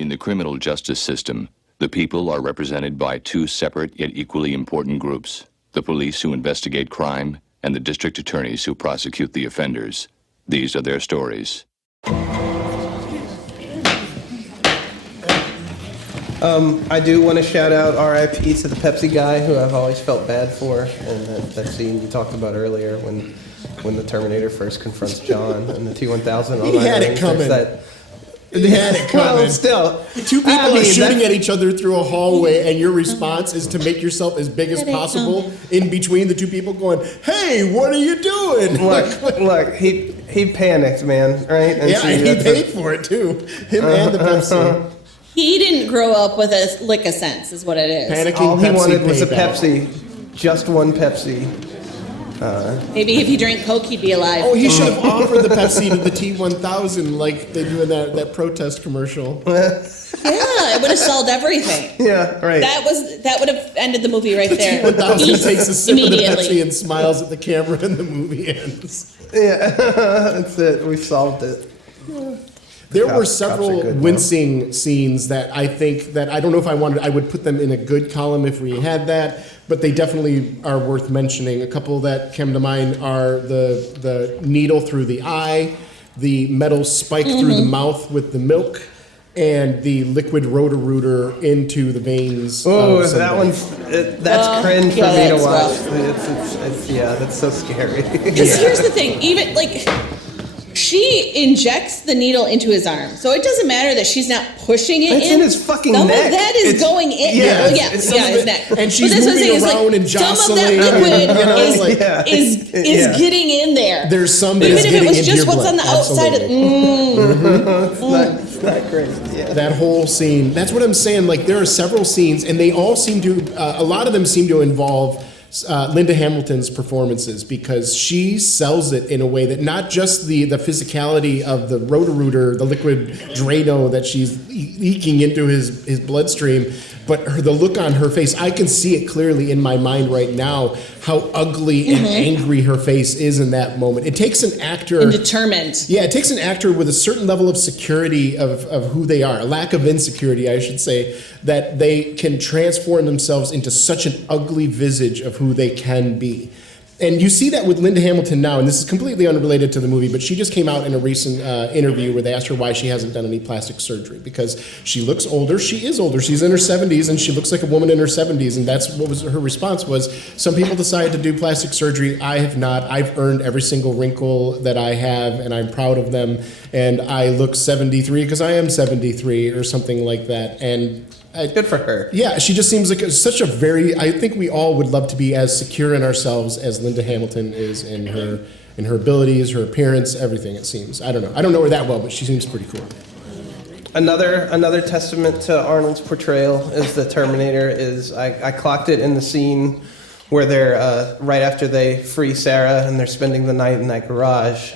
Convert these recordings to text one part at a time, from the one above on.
In the criminal justice system, the people are represented by two separate yet equally important groups: the police who investigate crime and the district attorneys who prosecute the offenders. These are their stories. I do want to shout out RIP to the Pepsi guy, who I've always felt bad for, and that scene you talked about earlier when the Terminator first confronts John and the T-1000. He had it coming. He had it coming. Well, still. Two people are shooting at each other through a hallway, and your response is to make yourself as big as possible in between the two people going, hey, what are you doing? Look, he panicked, man, right? And yeah, he paid for it, too. Him and the Pepsi. He didn't grow up with a lick of sense, is what it is. Panicking All he Pepsi wanted was a payback. Pepsi, just one Pepsi. Maybe if he drank Coke, he'd be alive. Oh, he should have offered the Pepsi to the T-1000 like they do in that protest commercial. Yeah, it would have solved everything. Yeah, right. That would have ended the movie right there. T-1000 takes a sip of the Immediately. Pepsi and smiles at the camera, and the movie ends. Yeah, that's it. We solved it. There were Cops are several good, wincing scenes that I think that I don't know if I would put them in a good column if we had that, but they definitely are worth mentioning. A couple that come to mind are the needle through the eye, the metal spike through the mouth with the milk, and the liquid Roto-Rooter into the veins. Oh, of somebody. that's cringe for yeah, me to that's watch. rough. It's that's so scary. Because here's the thing, even like she injects the needle into his arm, so it doesn't matter that she's not pushing it It's in his fucking Some neck. of that is going in. yeah, Well, yeah, it's his neck. And she's But that's what I'm moving saying, is, around and some jostling. of that liquid you know, is, like, is getting in there. There's some that Even is if it getting was into just your what's blood. on the outside of It's not great. Yeah. That whole scene, that's what I'm saying. Like, there are several scenes, and they all seem to, a lot of them seem to involve Linda Hamilton's performances, because she sells it in a way that not just the physicality of the Roto-Rooter, the liquid Drano that she's leaking into his bloodstream, but the look on her face. I can see it clearly in my mind right now, how ugly and angry her face is in that moment. It takes an actor... and determined. Yeah, it takes an actor with a certain level of security of who they are, a lack of insecurity, I should say, that they can transform themselves into such an ugly visage of who they can be. And you see that with Linda Hamilton now, and this is completely unrelated to the movie, but she just came out in a recent interview where they asked her why she hasn't done any plastic surgery, because she looks older. She is older. She's in her 70s, and she looks like a woman in her 70s, and that's what was her response was, some people decide to do plastic surgery. I have not. I've earned every single wrinkle that I have, and I'm proud of them, and I look 73 because I am 73 or something like that. And Good for her. yeah, she just seems like such a very. I think we all would love to be as secure in ourselves as Linda Hamilton is in her abilities, her appearance, everything. It seems. I don't know. I don't know her that well, but she seems pretty cool. Another testament to Arnold's portrayal as the Terminator is I clocked it in the scene where they're right after they free Sarah and they're spending the night in that garage.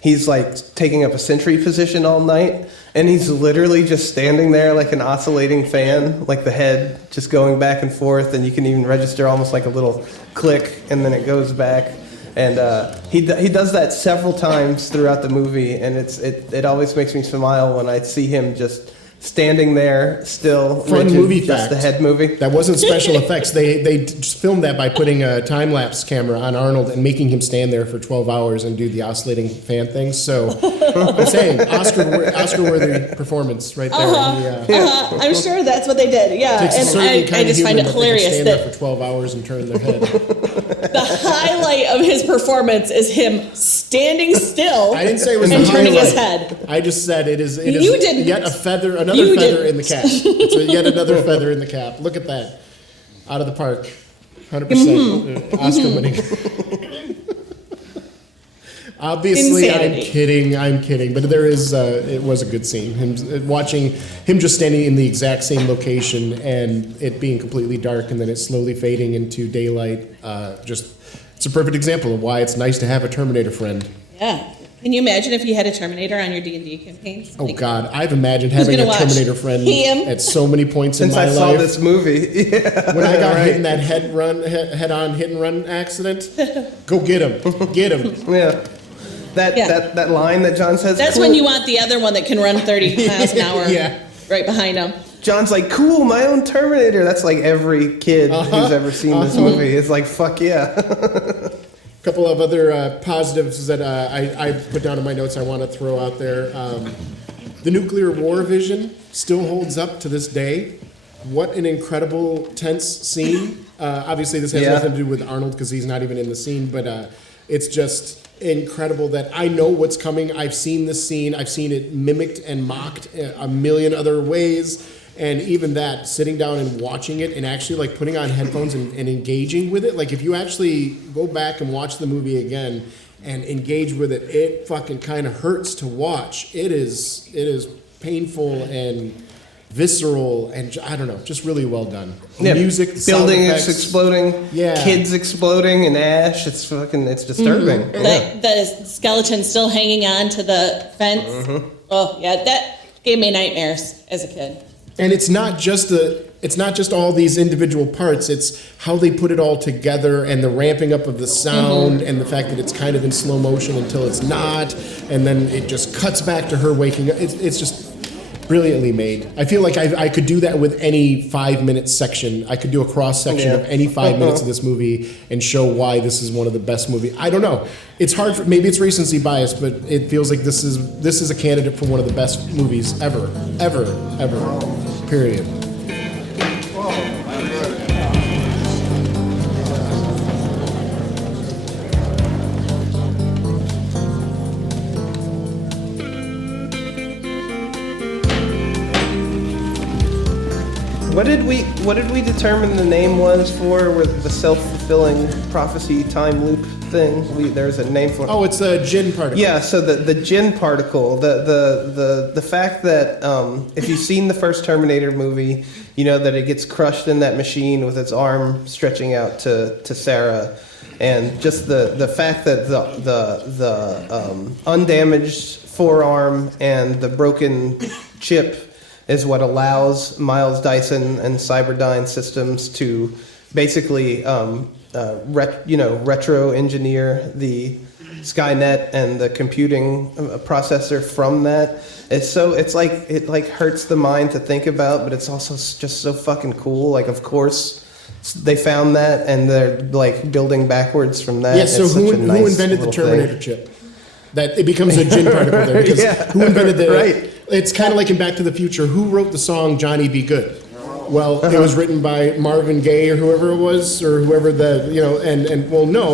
He's like taking up a sentry position all night, and he's literally just standing there like an oscillating fan, like the head just going back and forth, and you can even register almost like a little click, and then it goes back. And he does that several times throughout the movie, and it always makes me smile when I see him just standing there still. Fun rigid, movie just fact. the head moving. That wasn't special effects. They just filmed that by putting a time-lapse camera on Arnold and making him stand there for 12 hours and do the oscillating fan thing. So I'm saying Oscar-worthy performance right there. I'm sure that's what they did. Yeah, Takes a and certain kind I of just find human it that they can hilarious stand there that for 12 hours and turn their head. the highlight of his performance is him standing still I didn't say it was and the turning his highlight. head. I just said it is You didn't. yet another You feather didn't. in the cap. It's yet another feather in the cap. Look at that. Out of the park. 100% Oscar winning. Obviously, Insanity. I'm kidding. But there is, it was a good scene. Watching him just standing in the exact same location and it being completely dark and then it slowly fading into daylight. It's a perfect example of why it's nice to have a Terminator friend. Yeah. Can you imagine if you had a Terminator on your D&D campaigns? Oh, God. I've imagined having a gonna watch Terminator friend him? at so many points Since in my I life. saw this movie, yeah, When I got right. hit in that head-on hit and run accident, go get him. Get him. Yeah. That line that John says. That's cool. when you want the other one that can run 30 miles an hour. Yeah. right behind him. John's like, cool, my own Terminator. That's like every kid who's ever seen this movie is like, fuck yeah. A couple of other positives that I put down in my notes I want to throw out there. The nuclear war vision still holds up to this day. What an incredible, tense scene. Obviously, this has nothing to do with Arnold because he's not even in the scene, but it's just incredible that I know what's coming. I've seen this scene. I've seen it mimicked and mocked a million other ways. And even that, sitting down and watching it and actually like putting on headphones and engaging with it. Like if you actually go back and watch the movie again and engage with it, it fucking kind of hurts to watch. It is painful and visceral and I don't know, just really well done. Yeah, Music, buildings exploding, yeah, kids exploding in ash. It's disturbing. The skeleton still hanging on to the fence. Oh yeah, that gave me nightmares as a kid. And it's not just all these individual parts, it's how they put it all together and the ramping up of the sound and the fact that it's kind of in slow motion until it's not, and then it just cuts back to her waking up. It's just brilliantly made. I feel like I could do that with any 5-minute section. I could do a cross section of any 5 minutes of this movie and show why this is one of the best movies. I don't know. It's hard for, maybe it's recency bias, but it feels like this is a candidate for one of the best movies ever. Period. What did we determine the name was for with the self-fulfilling prophecy time loop thing? There's a name for it. Oh, it's a gin particle. Yeah, so the gin particle, the fact that if you've seen the first Terminator movie, you know that it gets crushed in that machine with its arm stretching out to Sarah, and just the fact that the undamaged forearm and the broken chip is what allows Miles Dyson and Cyberdyne Systems to basically retro-engineer the Skynet and the computing processor from that. It hurts the mind to think about, but it's also just so fucking cool. Like, of course, they found that, and they're like building backwards from that. Yeah. So who invented the Terminator chip? That it becomes a gin particle there because who invented the right? It's kind of like in Back to the Future. Who wrote the song "Johnny Be Good"? Well, it was written by Marvin Gaye or whoever it was, or whoever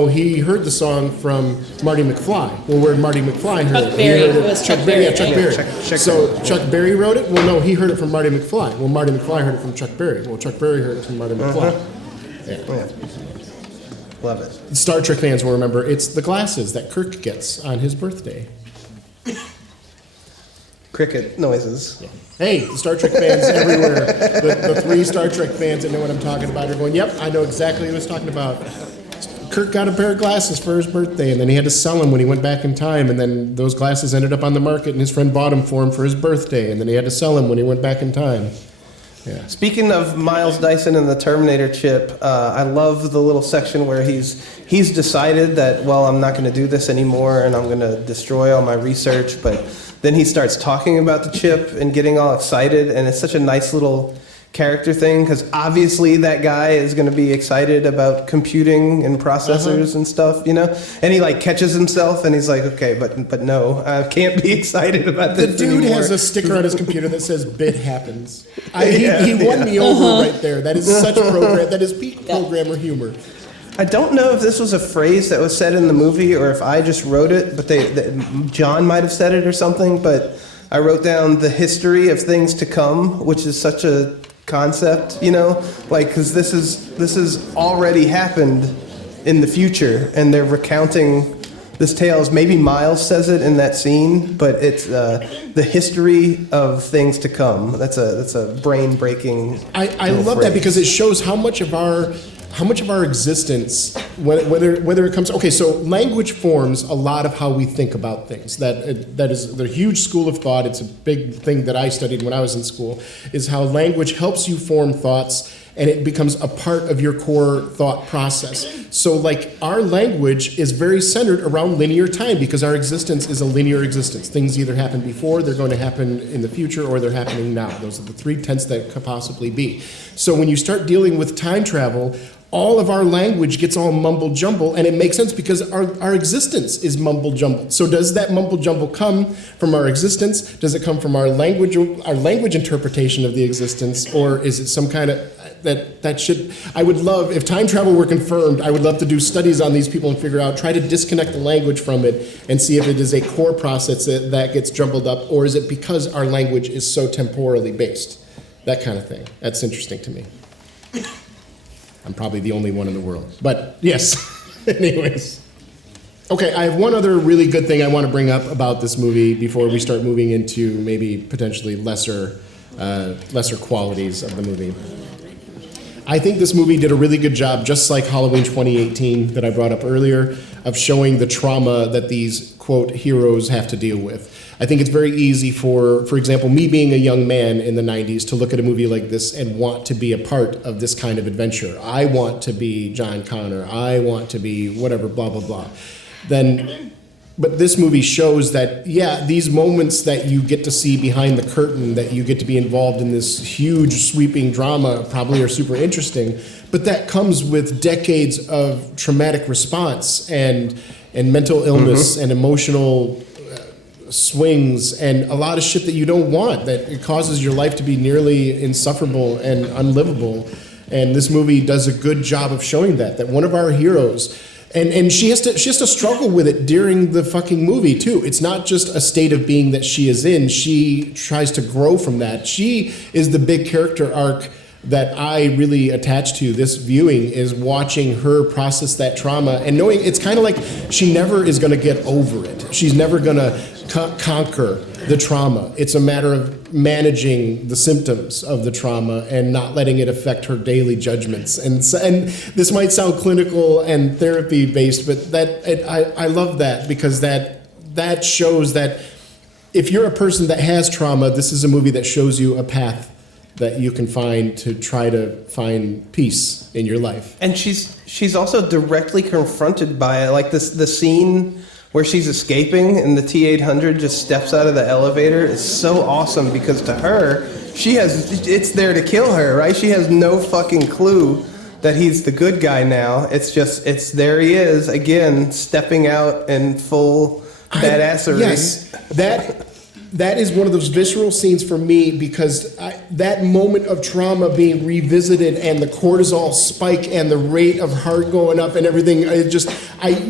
he heard the song from Marty McFly. Well, where Marty McFly heard Chuck Berry. It was Chuck Berry. Yeah, Chuck Berry. So Chuck Berry wrote it? Well, no, he heard it from Marty McFly. Well, Marty McFly heard it from Chuck Berry. Well, Chuck Berry heard it from Marty McFly. Yeah. Love it. Star Trek fans will remember it's the glasses that Kirk gets on his birthday. Cricket noises. Yeah. Hey, the Star Trek fans everywhere. The 3 Star Trek fans that know what I'm talking about are going, yep, I know exactly what he's talking about. Kirk got a pair of glasses for his birthday, and then he had to sell them when he went back in time, and then those glasses ended up on the market, and his friend bought them for him for his birthday, and then he had to sell them when he went back in time. Yeah. Speaking of Miles Dyson and the Terminator chip, I love the little section where he's decided that, well, I'm not going to do this anymore, and I'm going to destroy all my research, but then he starts talking about the chip and getting all excited, and it's such a nice little character thing, because obviously that guy is going to be excited about computing and processors and stuff, you know? And he like catches himself and he's like, okay, but no, I can't be excited about this The dude anymore. has a sticker on his computer that says "Bit happens." He won me over right there. That is such program. That is peak programmer humor. I don't know if this was a phrase that was said in the movie or if I just wrote it, but John might have said it or something, but I wrote down the history of things to come, which is such a concept, you know, like, because this is already happened in the future, and they're recounting this tale. Maybe Miles says it in that scene, but it's the history of things to come. That's a brain breaking. I love that because it shows how much of our existence, whether it comes, okay, so language forms a lot of how we think about things. That is the huge school of thought. It's a big thing that I studied when I was in school, is how language helps you form thoughts and it becomes a part of your core thought process. So like our language is very centered around linear time because our existence is a linear existence. Things either happen before, they're going to happen in the future, or they're happening now. Those are the three tenses that could possibly be. So when you start dealing with time travel, all of our language gets all mumble jumble, and it makes sense because our existence is mumble jumble. So does that mumble jumble come from our existence? Does it come from our language interpretation of the existence, or is it some kind of that should? I would love, if time travel were confirmed, I would love to do studies on these people and figure out, try to disconnect the language from it and see if it is a core process that gets jumbled up, or is it because our language is so temporally based? That kind of thing. That's interesting to me. I'm probably the only one in the world. But yes, anyways. Okay, I have one other really good thing I want to bring up about this movie before we start moving into maybe potentially lesser qualities of the movie. I think this movie did a really good job, just like Halloween 2018 that I brought up earlier, of showing the trauma that these, quote, heroes have to deal with. I think it's very easy for example, me being a young man in the 90s to look at a movie like this and want to be a part of this kind of adventure. I want to be John Connor. I want to be whatever, blah, blah, blah. But this movie shows that, yeah, these moments that you get to see behind the curtain, that you get to be involved in this huge sweeping drama probably are super interesting, but that comes with decades of traumatic response and mental illness and emotional swings and a lot of shit that you don't want, that it causes your life to be nearly insufferable and unlivable. And this movie does a good job of showing that one of our heroes, and she has to struggle with it during the fucking movie too. It's not just a state of being that she is in. She tries to grow from that. She is the big character arc that I really attach to this viewing, is watching her process that trauma and knowing it's kind of like she never is going to get over it. She's never going to conquer the trauma. It's a matter of managing the symptoms of the trauma and not letting it affect her daily judgments. And this might sound clinical and therapy based, but I love that because that shows that if you're a person that has trauma, this is a movie that shows you a path that you can find to try to find peace in your life. And she's also directly confronted by it, like the scene where she's escaping and the T-800 just steps out of the elevator is so awesome because to her, it's there to kill her, right? She has no fucking clue that he's the good guy now. It's there he is again, stepping out in full badassery. Yes, that is one of those visceral scenes for me because that moment of trauma being revisited and the cortisol spike and the rate of heart going up and everything,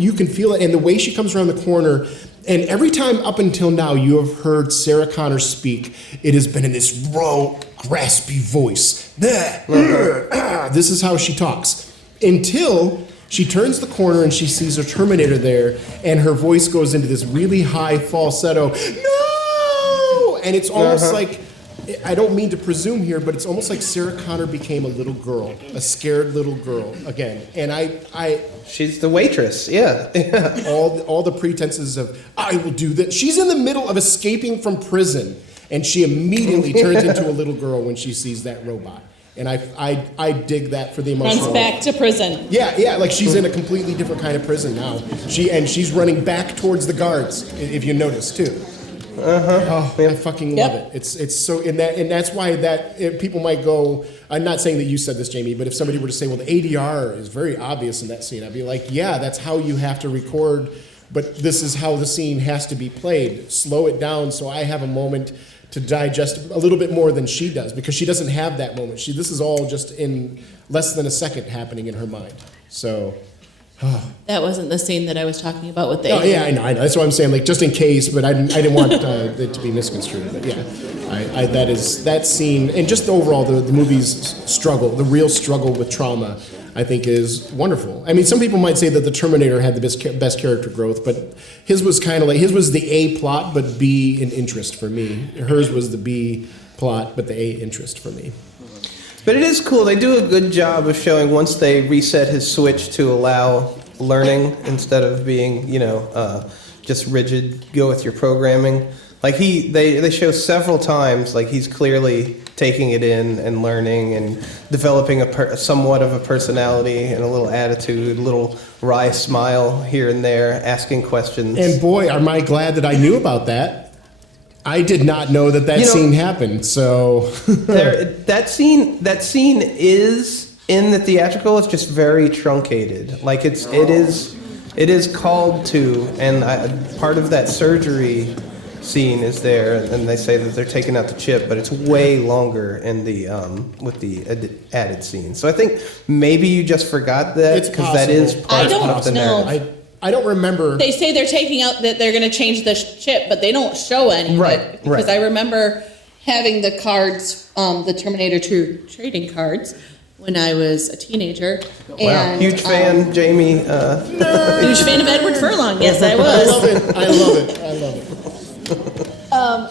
you can feel it. And the way she comes around the corner, and every time up until now you have heard Sarah Connor speak, it has been in this raw, graspy voice. This is how she talks. Until she turns the corner and she sees a Terminator there, and her voice goes into this really high falsetto, no! And it's almost like, I don't mean to presume here, but it's almost like Sarah Connor became a little girl, a scared little girl again. And she's the waitress, yeah. all the pretenses of, I will do this. She's in the middle of escaping from prison, and she immediately turns into a little girl when she sees that robot. And I dig that for the emotional. Runs back to prison. Yeah, like she's in a completely different kind of prison now. She's running back towards the guards, if you notice too. Oh, I fucking love it. It's so, and that's why people might go, I'm not saying that you said this, Jamie, but if somebody were to say, well, the ADR is very obvious in that scene, I'd be like, yeah, that's how you have to record, but this is how the scene has to be played. Slow it down so I have a moment to digest a little bit more than she does, because she doesn't have that moment. This is all just in less than a second happening in her mind. So... That wasn't the scene that I was talking about with the. Oh yeah, I know. That's what I'm saying. Like just in case, but I didn't want it to be misconstrued. But yeah, that scene and just overall the movie's struggle, the real struggle with trauma, I think is wonderful. I mean, some people might say that the Terminator had the best character growth, but his was kind of like the A plot, but B in interest for me. Hers was the B plot, but the A interest for me. But it is cool. They do a good job of showing once they reset his switch to allow learning instead of being, just rigid, go with your programming. Like they show several times, like he's clearly taking it in and learning and developing somewhat of a personality and a little attitude, a little wry smile here and there, asking questions. And boy, am I glad that I knew about that. I did not know that scene happened. So that scene is in the theatrical. It's just very truncated. Like it is called to, and part of that surgery scene is there, and they say that they're taking out the chip, but it's way longer in the with the added scene. So I think maybe you just forgot that because that is part of the narrative. I don't remember. They say they're taking out that they're going to change the chip, but they don't show any. Right. Because I remember having the cards, the Terminator 2 trading cards, when I was a teenager. Wow. And, Huge fan, Jamie. Huge fan of Edward Furlong. Yes, I was. I love it.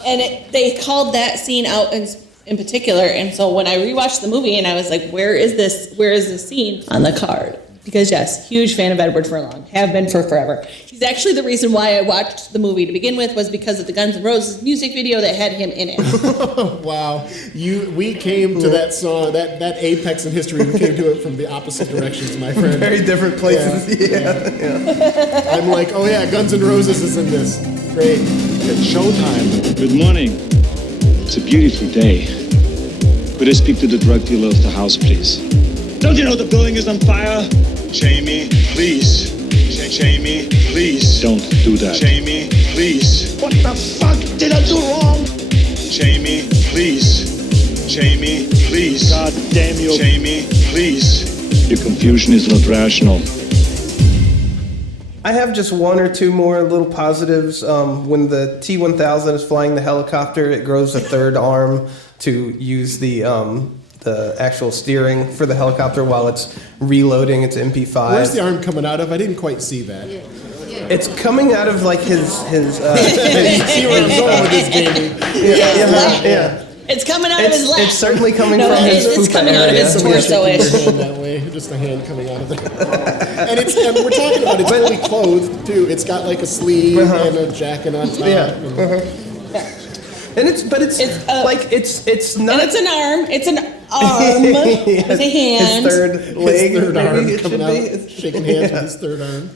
And they called that scene out in particular, and so when I rewatched the movie, and I was like, where is this scene on the card? Because yes, huge fan of Edward Furlong, have been for forever. He's actually the reason why I watched the movie to begin with, was because of the Guns N' Roses music video that had him in it. Wow, we came to that song, that apex in history. We came to it from the opposite directions, my friend. Very different places. Yeah. I'm like, oh yeah, Guns N' Roses is in this. Great. It's showtime. Good morning. It's a beautiful day. Could I speak to the drug dealer of the house, please? Don't you know the building is on fire? Jamie, please. Jamie, please. Don't do that. Jamie, please. What the fuck did I do wrong? Jamie, please. Jamie, please. God damn you. Jamie, please. Your confusion is not rational. I have just one or two more little positives. When the T-1000 is flying the helicopter, it grows a third arm to use the actual steering for the helicopter while it's reloading its MP5. Where's the arm coming out of? I didn't quite see that. It's coming out of like his You see where I'm going with this, Jamie. yeah. It's coming out of his lap. It's certainly coming from his it's fupa coming out of area. his torso-ish. Hand that way, just a hand coming out of there. And we're talking about it's fully clothed too. It's got like a sleeve and a jacket on top. Yeah. And it's not. And it's an arm. It's an arm with a hand. His third leg. His third arm maybe it coming should out, be. shaking hands with his third arm.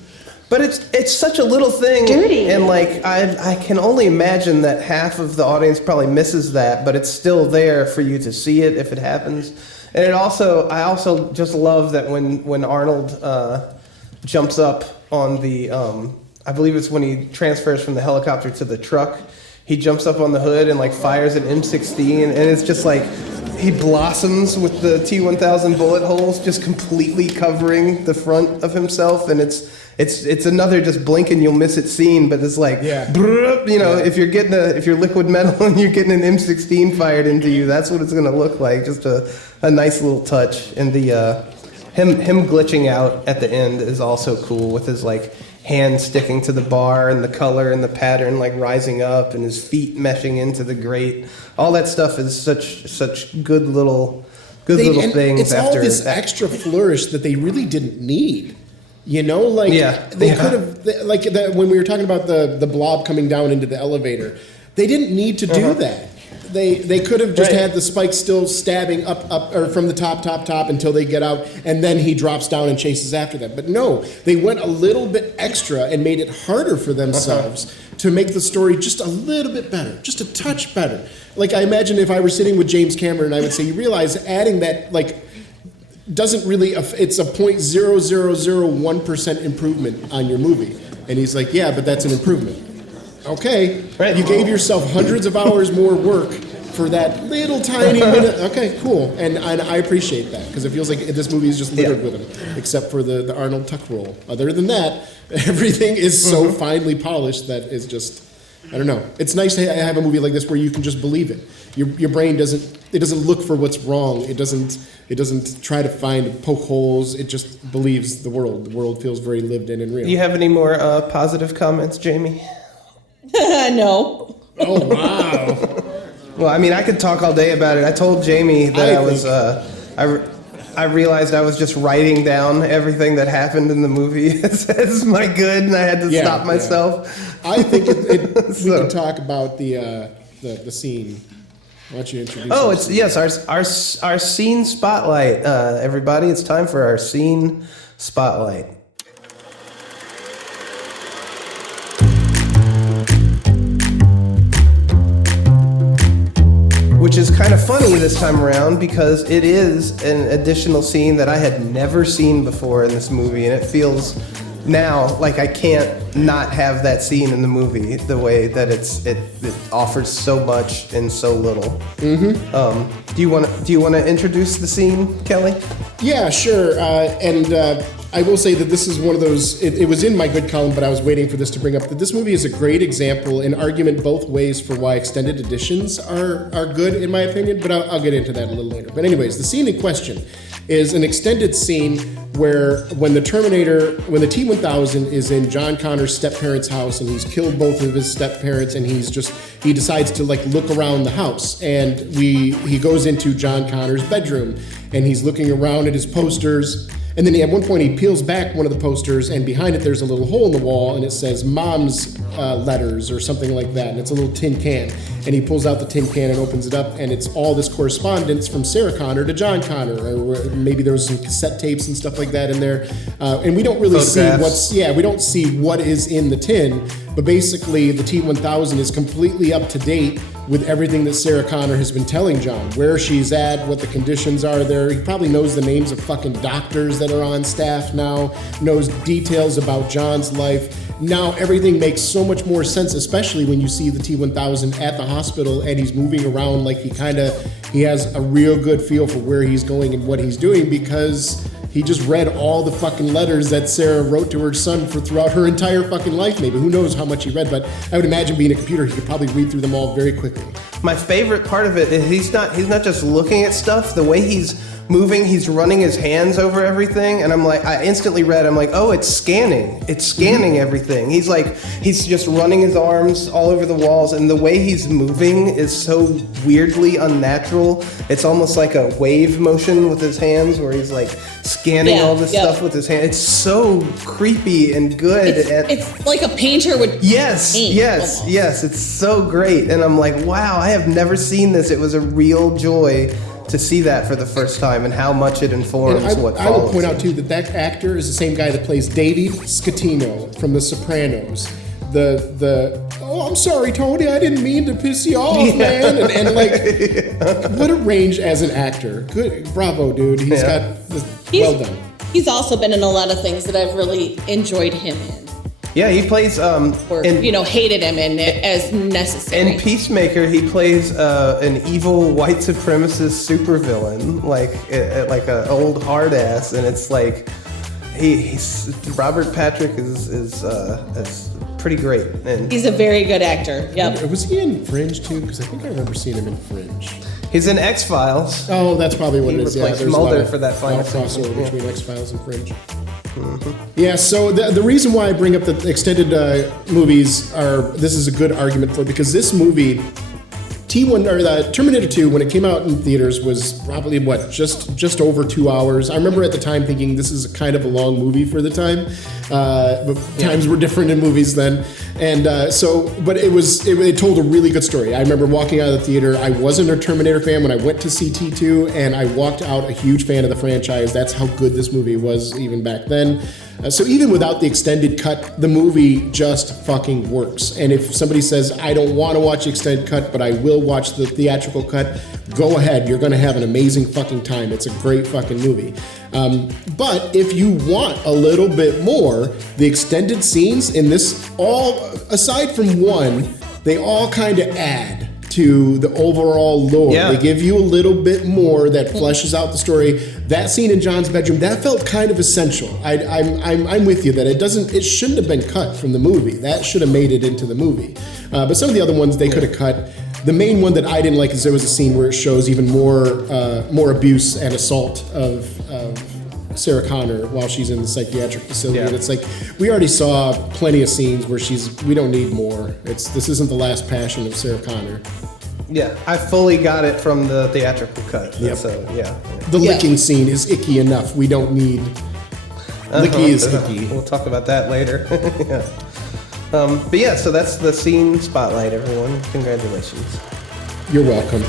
But it's such a little thing, and like I can only imagine that half of the audience probably misses that, but it's still there for you to see it if it happens. And I also just love that when Arnold jumps up on the I believe it's when he transfers from the helicopter to the truck, he jumps up on the hood and like fires an M16, and it's just like he blossoms with the T-1000 bullet holes just completely covering the front of himself, and it's another just blink and you'll miss it scene, but it's like, if you're liquid metal and you're getting an M16 fired into you, that's what it's gonna look like. Just a nice little touch, and the him glitching out at the end is also cool with his like hand sticking to the bar and the color and the pattern like rising up and his feet meshing into the grate. All that stuff is such good little things. It's all this extra flourish that they really didn't need. You know, like they could have, like when we were talking about the blob coming down into the elevator, they didn't need to do that. They could have just had the spike still stabbing up or from the top until they get out, and then he drops down and chases after them. But no, they went a little bit extra and made it harder for themselves to make the story just a little bit better, just a touch better. Like I imagine if I were sitting with James Cameron, I would say, you realize adding that like doesn't really, it's a 0.0001% improvement on your movie. And he's like, yeah, but that's an improvement. Okay, you gave yourself hundreds of hours more work for that little tiny minute. Okay, cool. And I appreciate that, because it feels like this movie is just littered with them, except for the Arnold tuck roll. Other than that, everything is so finely polished that it's just, I don't know. It's nice to have a movie like this where you can just believe it. Your brain doesn't look for what's wrong. It doesn't try to poke holes. It just believes the world. The world feels very lived in and real. Do you have any more positive comments, Jamie? No. Oh, wow. Well, I mean, I could talk all day about it. I told Jamie that I realized I was just writing down everything that happened in the movie as my good, and I had to stop myself. I think we can talk about the scene Why don't you introduce Oh, our it's scene? yes, our scene spotlight. Everybody, it's time for our scene spotlight. Which is kind of funny this time around because it is an additional scene that I had never seen before in this movie, and it feels now like I can't not have that scene in the movie. The way that it offers so much in so little. Mm-hmm. Do you want to introduce the scene, Kelly? Yeah, sure. I will say that this is one of those, it was in my good column, but I was waiting for this to bring up, that this movie is a great example, an argument both ways for why extended editions are good, in my opinion, but I'll get into that a little later. But anyways, the scene in question is an extended scene where when the T-1000 is in John Connor's step-parents' house and he's killed both of his step-parents and he decides to like look around the house, and he goes into John Connor's bedroom and he's looking around at his posters. And then at one point he peels back one of the posters, and behind it there's a little hole in the wall, and it says Mom's letters or something like that, and it's a little tin can. And he pulls out the tin can and opens it up, and it's all this correspondence from Sarah Connor to John Connor, or maybe there was some cassette tapes and stuff like that in there. And we don't really we don't see what is in the tin, but basically the T-1000 is completely up to date with everything that Sarah Connor has been telling John, where she's at, what the conditions are there. He probably knows the names of fucking doctors that are on staff now, knows details about John's life. Now everything makes so much more sense, especially when you see the T-1000 at the hospital and he's moving around like he has a real good feel for where he's going and what he's doing, because he just read all the fucking letters that Sarah wrote to her son throughout her entire fucking life, maybe. Who knows how much he read, but I would imagine being a computer, he could probably read through them all very quickly. My favorite part of it is he's not just looking at stuff. The way he's moving, he's running his hands over everything, and I instantly read, oh, it's scanning. It's scanning everything. He's just running his arms all over the walls, and the way he's moving is so weirdly unnatural. It's almost like a wave motion with his hands, where he's like scanning all this stuff with his hand. It's so creepy and good. It's like a painter would paint. Yes, it's so great. And I'm like, wow, I have never seen this. It was a real joy to see that for the first time and how much it informs what follows. I will point out too that actor is the same guy that plays Davey Scatino from The Sopranos. I'm sorry, Tony, I didn't mean to piss you off, man. What a range as an actor. Good, bravo, dude. He's well done. He's also been in a lot of things that I've really enjoyed him in. Yeah, he plays hated him in as necessary. In Peacemaker, he plays an evil white supremacist supervillain, like an old hard ass, and it's like he's Robert Patrick is pretty great, and he's a very good actor. Yep. Was he in Fringe too? Because I think I remember seeing him in Fringe. He's in X-Files. Oh, that's probably what it is. He replaced Mulder for that final crossover between X-Files and Fringe. Mm-hmm. Yeah, so the reason why I bring up the extended movies this is a good argument for, because this movie, Terminator 2, when it came out in theaters, was probably just over 2 hours. I remember at the time thinking this is kind of a long movie for the time, but times were different in movies then, and but it told a really good story. I remember walking out of the theater. I wasn't a Terminator fan when I went to see T2, and I walked out a huge fan of the franchise. That's how good this movie was even back then. So even without the extended cut, the movie just fucking works. And if somebody says, I don't want to watch the extended cut, but I will watch the theatrical cut, go ahead. You're going to have an amazing fucking time. It's a great fucking movie. But if you want a little bit more, the extended scenes in this, all aside from one, they all kind of add to the overall lore. Yeah. They give you a little bit more that fleshes out the story. That scene in John's bedroom, that felt kind of essential. I'm with you that it shouldn't have been cut from the movie. That should have made it into the movie. But some of the other ones they could have cut. The main one that I didn't like is there was a scene where it shows even more abuse and assault of Sarah Connor while she's in the psychiatric facility. Yeah. And it's like, we already saw plenty of scenes where we don't need more. This isn't the last passion of Sarah Connor. Yeah, I fully got it from the theatrical cut. Yep. So, yeah. The licking scene is icky enough. We don't need... Licky is icky. We'll talk about that later. Yeah. But yeah, so that's the scene spotlight, everyone. Congratulations. You're welcome.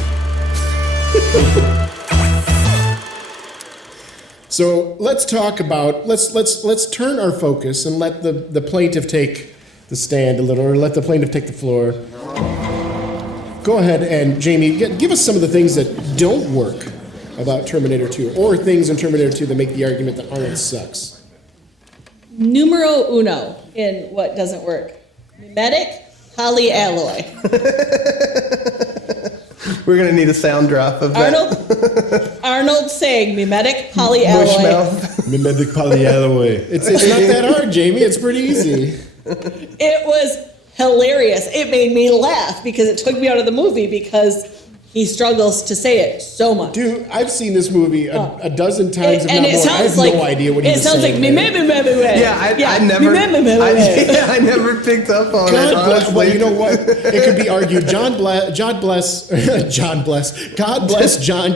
So let's talk about let's turn our focus and let the plaintiff take the stand a little, or let the plaintiff take the floor. Go ahead and Jamie, give us some of the things that don't work about Terminator 2, or things in Terminator 2 that make the argument that Arnold sucks. Numero uno in what doesn't work: mimetic polyalloy. We're gonna need a sound drop of that. Arnold saying mimetic polyalloy. Bushmouth. Mimetic polyalloy. It's not that hard, Jamie. It's pretty easy. It was hilarious. It made me laugh because it took me out of the movie because he struggles to say it so much. Dude, I've seen this movie a dozen times, if And not it more. I sounds have like no idea what he was saying. It sounds like me. Yeah, I never picked up on it. God bless. Honestly. Well, you know what? It could be argued. God bless John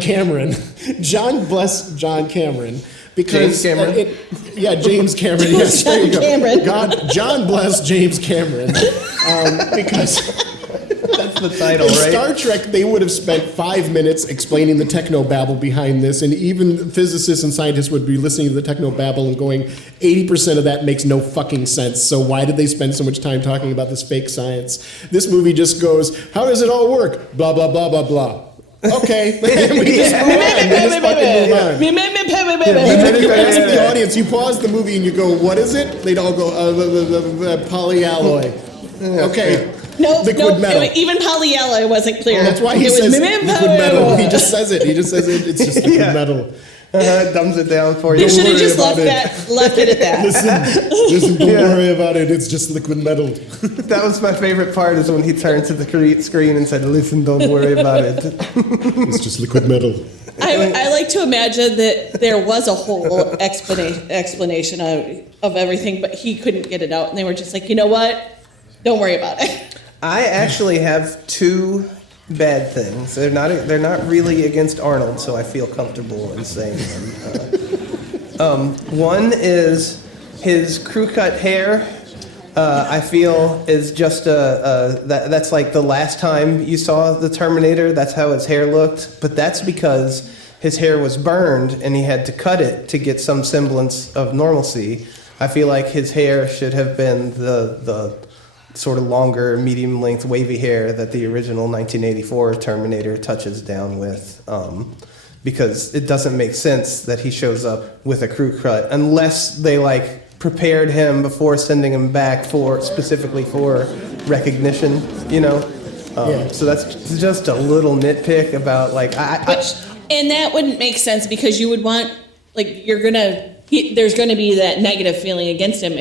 Cameron. John bless John Cameron. Because James Cameron? James Cameron. Yes, there you go. Cameron. John bless James Cameron. Because That's the title, in right? Star Trek, they would have spent 5 minutes explaining the technobabble behind this, and even physicists and scientists would be listening to the technobabble and going, 80% of that makes no fucking sense, so why did they spend so much time talking about this fake science? This movie just goes, how does it all work? Blah, blah, blah, blah, blah. Okay. We just move on. We just fucking move on. If you ask the audience, you pause the movie and you go, what is it? They'd all go, polyalloy. Okay. Liquid metal. Even polyalloy wasn't clear. That's why he says liquid metal. He just says it. It's just liquid metal. Dumbs it down for you. You should have just left it at that. Listen, don't worry about it. It's just liquid metal. That was my favorite part, is when he turned to the screen and said, listen, don't worry about it. It's just liquid metal. I like to imagine that there was a whole explanation of everything, but he couldn't get it out, and they were just like, you know what? Don't worry about it. I actually have two bad things. They're not really against Arnold, so I feel comfortable in saying them. One is his crew cut hair. I feel is just that's like the last time you saw the Terminator. That's how his hair looked, but that's because his hair was burned and he had to cut it to get some semblance of normalcy. I feel like his hair should have been the sort of longer, medium-length, wavy hair that the original 1984 Terminator touches down with, because it doesn't make sense that he shows up with a crew cut unless they prepared him before sending him back specifically for recognition, you know. So that's just a little nitpick about And that wouldn't make sense because you would want there's gonna be that negative feeling against him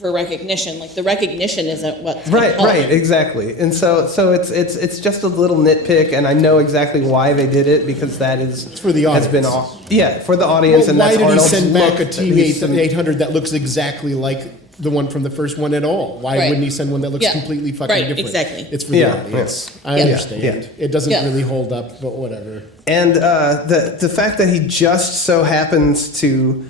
for recognition. Like the recognition isn't what's right, exactly. And so it's just a little nitpick, and I know exactly why they did it, because it's for the audience. For the audience. Well, and why that's did Arnold's he send back a look, TV-800 that looks exactly like the one from the first one at all? Why wouldn't he send one that looks completely fucking different? Exactly. It's for the audience. I understand. Yeah. It doesn't really hold up, but whatever. And the fact that he just so happens to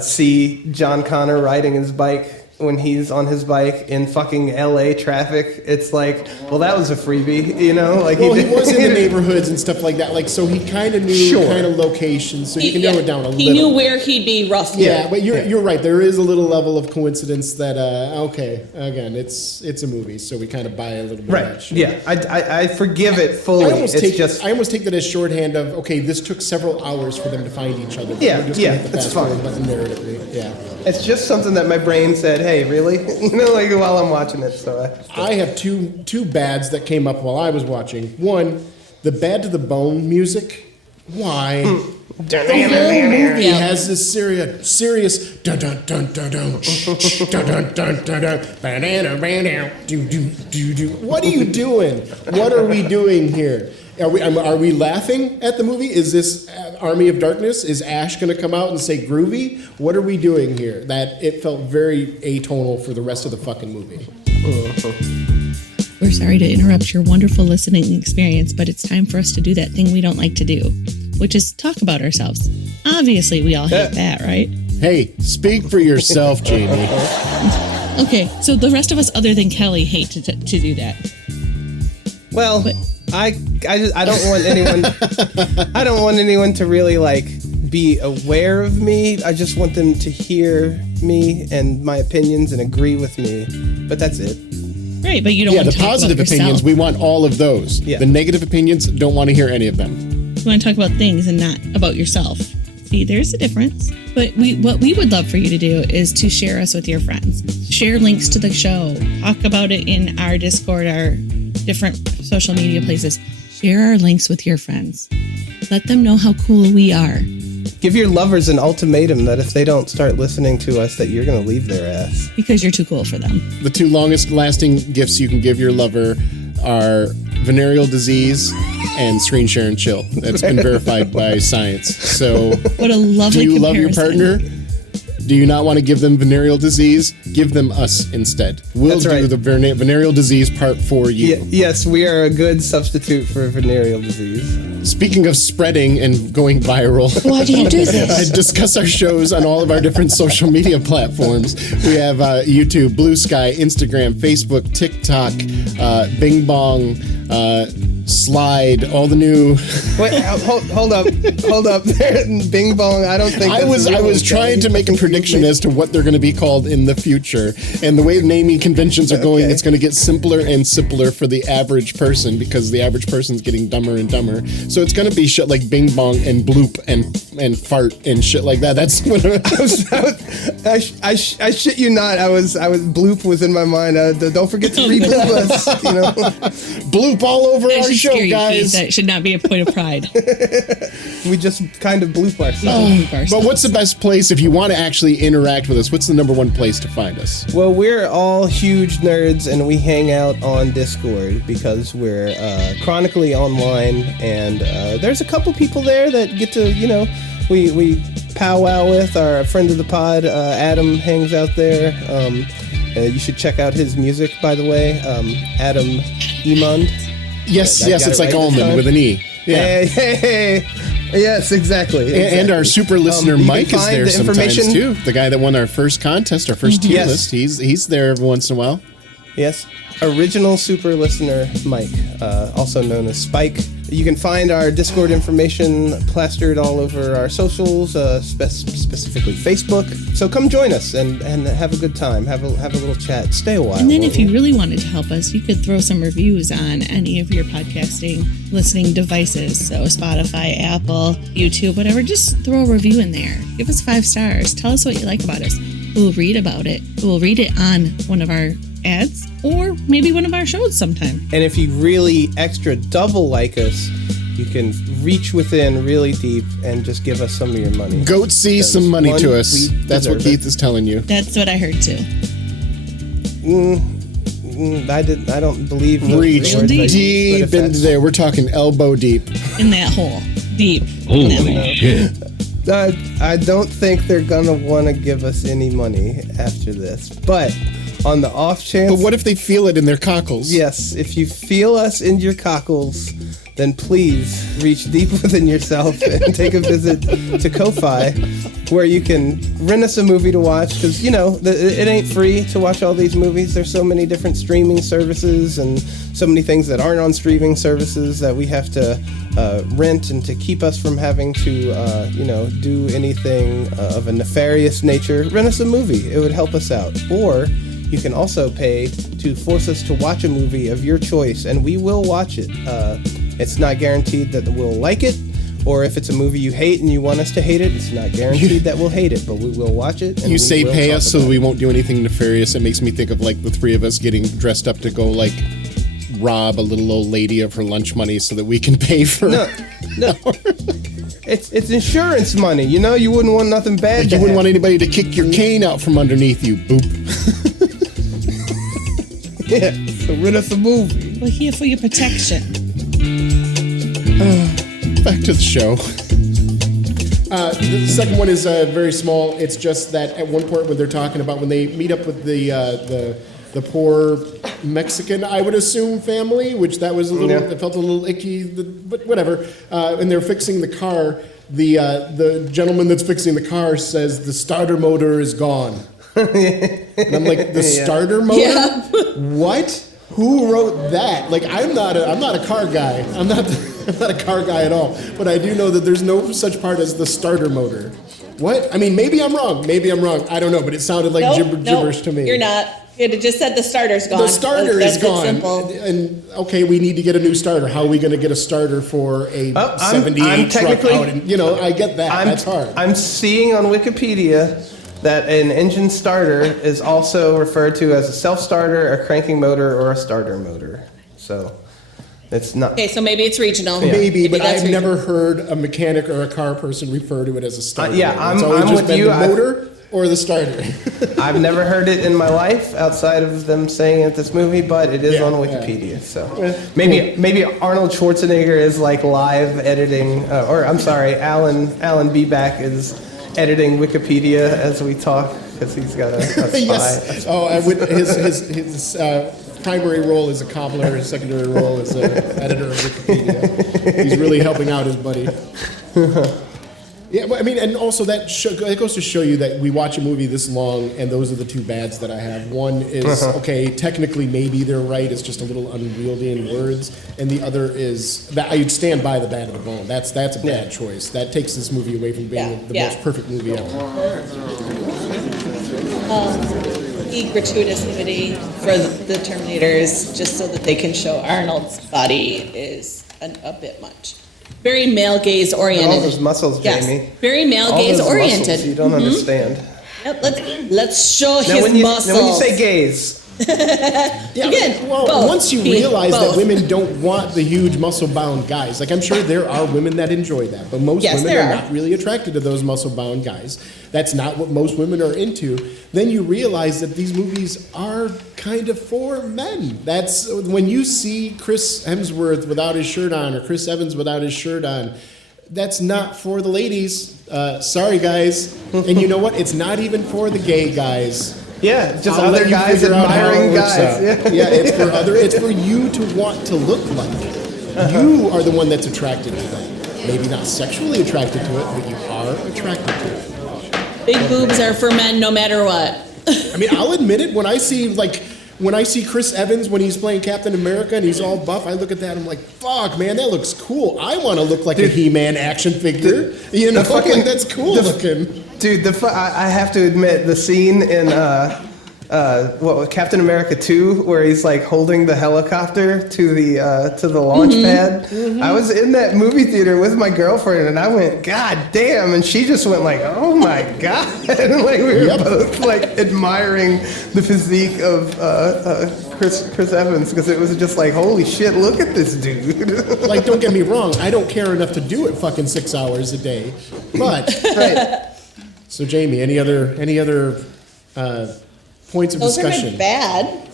see John Connor riding his bike when he's on his bike in fucking LA traffic, it's like, well, that was a freebie, you know? He was in the neighborhoods and stuff like that, so he kind of knew kind of locations, so you can narrow it down a little. He knew where he'd be roughly. Yeah, but you're right. There is a little level of coincidence that again, it's a movie, so we kind of buy a little bit of that shit. Yeah, I forgive it fully. I almost take that as shorthand of, okay, this took several hours for them to find each other. It's fine. Narratively, it's just something that my brain said, hey, really? You know, while I'm watching it. So I have two bads that came up while I was watching. One, the Bad to the Bone music. Why? The whole movie has this serious dun dun dun dun dun dun dun dun dun dun banana banana do do do do. What are you doing? What are we doing here? Are we laughing at the movie? Is this Army of Darkness? Is Ash going to come out and say groovy? What are we doing here? That it felt very atonal for the rest of the fucking movie. We're sorry to interrupt your wonderful listening experience, but it's time for us to do that thing we don't like to do, which is talk about ourselves. Obviously, we all hate that, right? Hey, speak for yourself, Jamie. Okay, so the rest of us other than Kelly hate to do that. Well, I I don't want anyone. I don't want anyone to really like be aware of me. I just want them to hear me and my opinions and agree with me. But that's it. Right, but you don't want the to talk positive about opinions, yourself. we want all of those. Yeah. The negative opinions, don't want to hear any of them. You want to talk about things and not about yourself. See, there's a difference. But what we would love for you to do is to share us with your friends. Share links to the show. Talk about it in our Discord, our different social media places. Share our links with your friends. Let them know how cool we are. Give your lovers an ultimatum that if they don't start listening to us, that you're going to leave their ass. Because you're too cool for them. The two longest lasting gifts you can give your lover are venereal disease and screen share and chill. That's been verified by science. So What a lovely do you love your comparison. partner? Do you not want to give them venereal disease? Give them us instead. We'll That's do right. the venereal disease part for you. Yes, we are a good substitute for venereal disease. Speaking of spreading and going viral, Why do you do this? I discuss our shows on all of our different social media platforms. We have YouTube, Blue Sky, Instagram, Facebook, TikTok, Bing Bong, Slide, all the new. Wait, hold up. Bing Bong. I don't think I was trying to make a prediction as to what they're going to be called in the future, and the way naming conventions are going, Okay. it's going to get simpler and simpler for the average person because the average person's getting dumber and dumber. So it's going to be shit like Bing Bong and Bloop and Fart and shit like that. That's what I shit you not. I was Bloop was in my mind. Don't forget to rebloop us. You know, Bloop all over That our should show, scare you, guys. Keith. That should not be a point of pride. we just kind of bloop ourselves. Bloop ourselves. But what's the best place if you want to actually interact with us? What's the number one place to find us? Well, we're all huge nerds, and we hang out on Discord because we're chronically online, and there's a couple people there that get to, we powwow with. Our friend of the pod, Adam, hangs out there. You should check out his music, by the way. Adam Emond. Yes, I got it's it like right this almond time? with an E. Yeah. Hey. Yes, exactly. And our super listener you can Mike is find there the sometimes information- too. The guy that won our first contest, our first tier Yes. list. He's there every once in a while. Yes. Original super listener Mike, also known as Spike. You can find our Discord information plastered all over our socials, specifically Facebook. So come join us and have a good time. Have a little chat. Stay a while. And then if won't you really wanted to help us, you could throw some reviews on any of your podcasting listening devices. So Spotify, Apple, YouTube, whatever. Just throw a review in there. Give us 5 stars. Tell us what you like about us. We'll read about it. We'll read it on one of our ads or maybe one of our shows sometime. And if you really extra double like us, you can reach within really deep and just give us some of your money. Goat see Because, some money one, to us. we That's what deserve Keith is telling you. That's what I heard too. I don't believe those Reach words I used, but deep if into that's- there. We're talking elbow deep. In that hole. Deep. Holy shit. I don't think they're gonna want to give us any money after this, but on the off chance, But what if they feel it in their cockles? yes, if you feel us in your cockles, then please reach deep within yourself and take a visit to Ko-Fi, where you can rent us a movie to watch, because it ain't free to watch all these movies. There's so many different streaming services and so many things that aren't on streaming services that we have to rent, and to keep us from having to do anything of a nefarious nature, rent us a movie. It would help us out. Or you can also pay to force us to watch a movie of your choice, and we will watch it. It's not guaranteed that we'll like it, or if it's a movie you hate and you want us to hate it, it's not guaranteed that we'll hate it, but we will watch it. And You we say will pay talk us so about we it. won't do anything nefarious. It makes me think of like the three of us getting dressed up to go like rob a little old lady of her lunch money so that we can pay for No. It's insurance money, you wouldn't want nothing bad Like to you wouldn't want happen. anybody to kick your cane out from underneath you. Boop. Yeah, so rent us a movie. We're here for your protection. Back to the show. The second one is very small. It's just that at one point when they're talking about when they meet up with the poor Mexican, I would assume, family, which that was a little, Yeah. it felt a little icky, but whatever. And they're fixing the car. The gentleman that's fixing the car says the starter motor is gone. And I'm like, the starter motor? Yeah. What? Who wrote that? Like, I'm not a car guy. I'm not a car guy at all. But I do know that there's no such part as the starter motor. What? I mean, maybe I'm wrong. I don't know, but it sounded like gibberish to me. You're not. It just said the starter's gone. The starter is gone. Simple. And okay, we need to get a new starter. How are we going to get a starter for a 78 truck out? And, I get that. That's hard. I'm seeing on Wikipedia that an engine starter is also referred to as a self-starter, a cranking motor, or a starter motor. So it's not. Okay, so maybe it's regional. Maybe, but that's I've regional. never heard a mechanic or a car person refer to it as a starter. I'm always just with been you. the motor or the starter. I've never heard it in my life outside of them saying it this movie, but it is Yeah, on Wikipedia. So maybe Arnold Schwarzenegger is like live editing, or I'm sorry, Alan Beback is editing Wikipedia as we talk because he's got a spy. Yes. His primary role is a cobbler. His secondary role is an editor of Wikipedia. He's really helping out his buddy. Yeah, well, I mean, and also it goes to show you that we watch a movie this long, and those are the two bads that I have. One is, okay, technically maybe they're right, it's just a little unwieldy in words, and the other is that I'd stand by the bad of the bone. That's a bad choice. That takes this movie away from being the most perfect movie ever. The gratuitous nudity for the Terminators, just so that they can show Arnold's body, is a bit much. Very male gaze oriented. All those muscles, Yes. Jamie. Very male All gaze those oriented. muscles you don't understand. Yep, let's show his Now, muscles. when you say gaze, Yeah, Again, well, both. once you realize that women don't want the huge muscle-bound guys, like I'm sure there are women that enjoy that, but most women there are are. not really attracted to those muscle-bound guys. That's not what most women are into. Then you realize that these movies are kind of for men. That's when you see Chris Hemsworth without his shirt on or Chris Evans without his shirt on. That's not for the ladies. Sorry, guys. And you know what? It's not even for the gay guys. yeah, just I'll let other you guys figure out how it admiring works guys. out. Yeah. Yeah, it's for you to want to look like. You are the one that's attracted to that. Maybe not sexually attracted to it, but you are attracted to it. Big boobs are for men no matter what. I mean, I'll admit it. When I see Chris Evans when he's playing Captain America and he's all buff, I look at that and I'm like, fuck, man, that looks cool. I want to look like a He-Man action figure. Like, that's cool looking. Dude, I have to admit, the scene in Captain America 2, where he's like holding the helicopter to the launch pad. I was in that movie theater with my girlfriend, and I went, God damn, and she just went like, oh my God, and like we were both like admiring the physique of Chris Evans, because it was just like, holy shit, look at this dude. Like, don't get me wrong, I don't care enough to do it fucking 6 hours a day, but Right. So Jamie, any other points of Those discussion? aren't bad.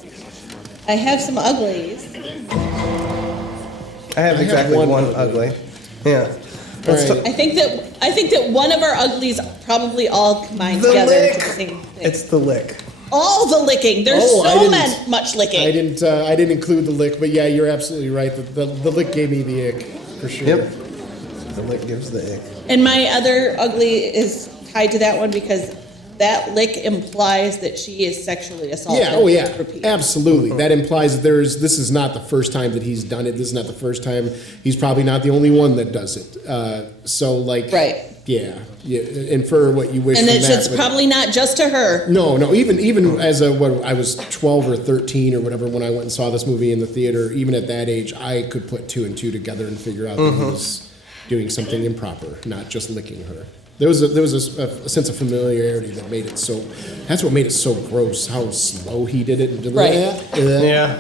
I have some uglies. I have exactly one one ugly. ugly. Yeah. All right. I think that one of our uglies probably all combined The together lick. into the same thing. It's the lick. All the licking. There's much licking. I didn't include the lick, but yeah, you're absolutely right. The lick gave me the ick for sure. Yep. The lick gives the ick. And my other ugly is tied to that one because that lick implies that she is sexually assaulted. Yeah, oh yeah, repeatedly. absolutely. That implies that this is not the first time that he's done it. This is not the first time. He's probably not the only one that does it. So like, Right. Yeah, infer what you wish And from it's that. but- probably not just to her. No, even as I was 12 or 13 or whatever when I went and saw this movie in the theater, even at that age, I could put two and two together and figure out that he was doing something improper, not just licking her. There was a sense of familiarity that made it so. That's what made it so gross. How slow he did it. And did Right. Yeah.